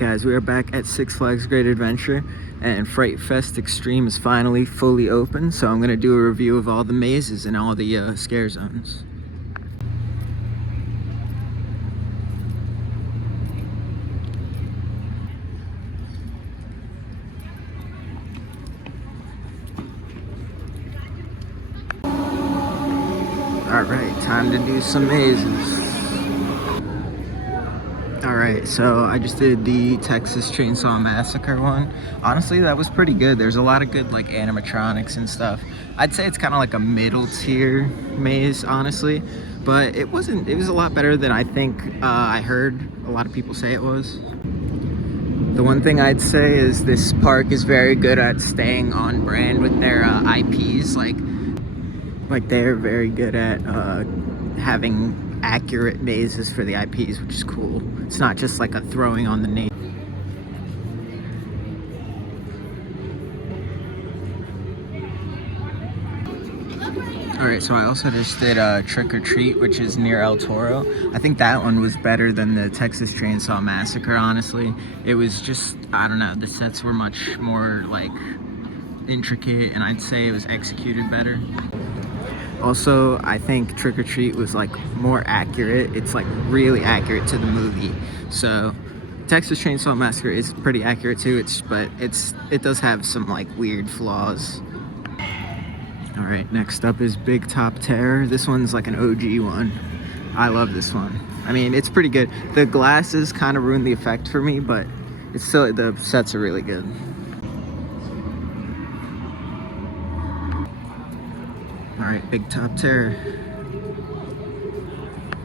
guys, we are back at Six Flags Great Adventure, and Fright Fest Extreme is finally fully open, so I'm going to do a review of all the mazes and all the scare zones. Alright, time to do some mazes. Alright, so I just did the Texas Chainsaw Massacre one. Honestly, that was pretty good. There's a lot of good like animatronics and stuff. I'd say it's kind of like a middle tier maze, honestly. But it was a lot better than I think I heard a lot of people say it was. The one thing I'd say is this park is very good at staying on brand with their IPs. Like they're very good at having accurate mazes for the IPs, which is cool. It's not just like a throwing on the name. Alright, so I also just did Trick or Treat, which is near El Toro. I think that one was better than the Texas Chainsaw Massacre, honestly. It was just, I don't know, the sets were much more like intricate, and I'd say it was executed better. Also, I think Trick or Treat was like more accurate. It's like really accurate to the movie. So Texas Chainsaw Massacre is pretty accurate too. But it does have some like weird flaws. All right, next up is Big Top Terror. This one's like an OG one. I love this one. I mean, it's pretty good. The glasses kind of ruined the effect for me, but it's still, the sets are really good. Alright, Big Top Terror.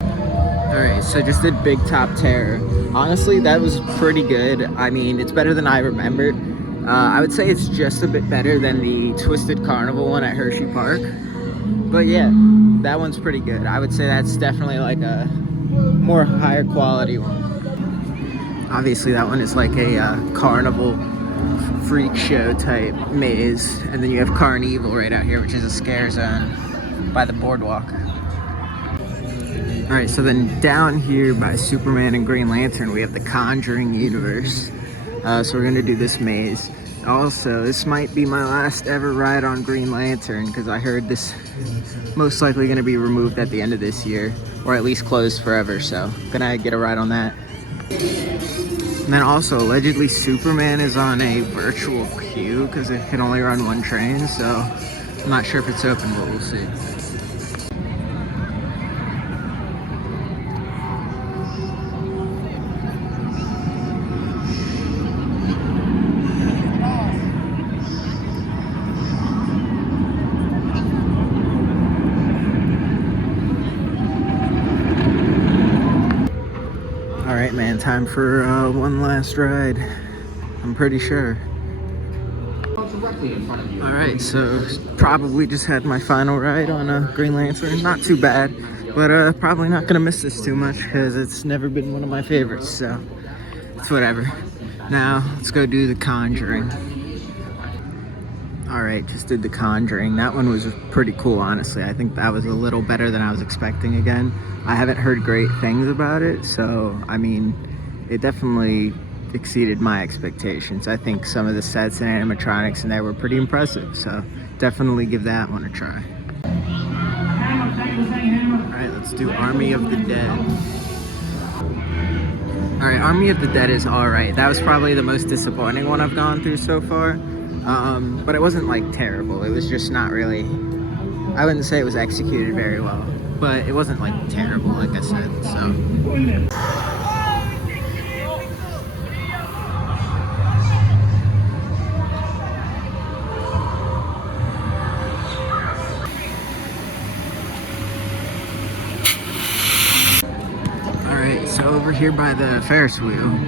Alright, so just did Big Top Terror. Honestly, that was pretty good. I mean, it's better than I remembered. I would say it's just a bit better than the Twisted Carnival one at Hershey Park. But yeah, that one's pretty good. I would say that's definitely like a more higher quality one. Obviously, that one is like a carnival freak show type maze, and then you have Carnival right out here, which is a scare zone by the boardwalk. Alright, so then down here by Superman and Green Lantern we have the Conjuring universe. So we're gonna do this maze. Also, this might be my last ever ride on Green Lantern, because I heard this most likely gonna be removed at the end of this year, or at least closed forever, so gonna get a ride on that. And then also, allegedly, Superman is on a virtual queue because it can only run one train, so I'm not sure if it's open, but we'll see. Alright, man, time for one last ride, I'm pretty sure. Alright, so probably just had my final ride on Green Lantern. Not too bad, but probably not gonna miss this too much because it's never been one of my favorites, so it's whatever. Now, let's go do The Conjuring. Alright, just did The Conjuring. That one was pretty cool, honestly. I think that was a little better than I was expecting again. I haven't heard great things about it, so, I mean, it definitely exceeded my expectations. I think some of the sets and animatronics in there were pretty impressive, so definitely give that one a try. Alright, let's do Army of the Dead. Alright, Army of the Dead is alright. That was probably the most disappointing one I've gone through so far. But it wasn't like terrible. It was just not really, I wouldn't say it was executed very well, but it wasn't like terrible, like I said, so. Alright, so over here by the Ferris wheel,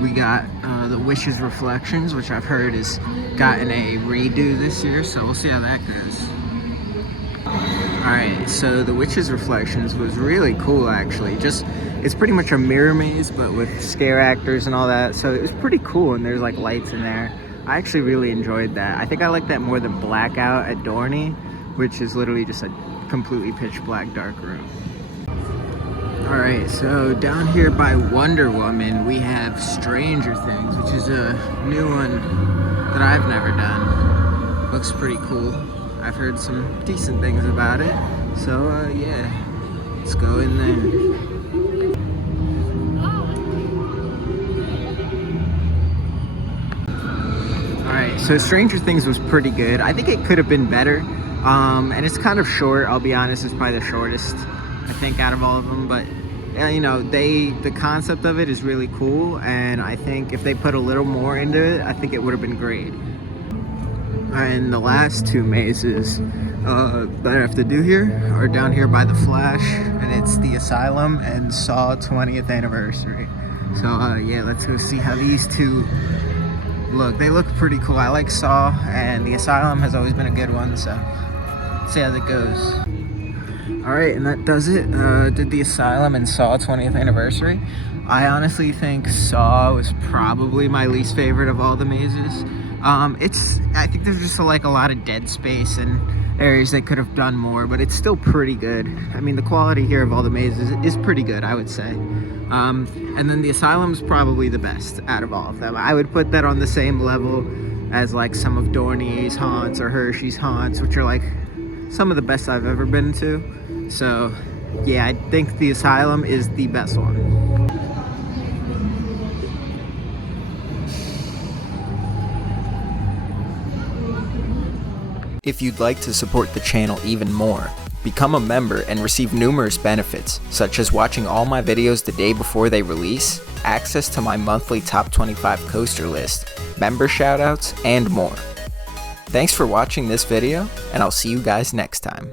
we got the Witch's Reflections, which I've heard has gotten a redo this year, so we'll see how that goes. Alright, so the Witch's Reflections was really cool, actually. It's pretty much a mirror maze, but with scare actors and all that, so it was pretty cool, and there's like lights in there. I actually really enjoyed that. I think I like that more than Blackout at Dorney, which is literally just a completely pitch black dark room. Alright, so down here by Wonder Woman, we have Stranger Things, which is a new one that I've never done. Looks pretty cool. I've heard some decent things about it. So, yeah, let's go in there. Alright, so Stranger Things was pretty good. I think it could have been better. And it's kind of short, I'll be honest. It's probably the shortest, I think, out of all of them. But, you know, the concept of it is really cool. And I think if they put a little more into it, I think it would have been great. And the last two mazes that I have to do here are down here by the Flash. And it's the Asylum and Saw 20th Anniversary. So, yeah, let's go see how these two look. They look pretty cool. I like Saw, and the Asylum has always been a good one, so let's see how that goes. Alright, and that does it. Did the Asylum and Saw 20th Anniversary. I honestly think Saw was probably my least favorite of all the mazes. I think there's just like a lot of dead space and areas they could have done more, but it's still pretty good. I mean, the quality here of all the mazes is pretty good, I would say. And then the Asylum's probably the best out of all of them. I would put that on the same level as like some of Dornier's haunts or Hershey's haunts, which are like some of the best I've ever been to. So yeah, I think the Asylum is the best one. If you'd like to support the channel even more, become a member and receive numerous benefits, such as watching all my videos the day before they release, access to my monthly top 25 coaster list, member shoutouts, and more. Thanks for watching this video, and I'll see you guys next time.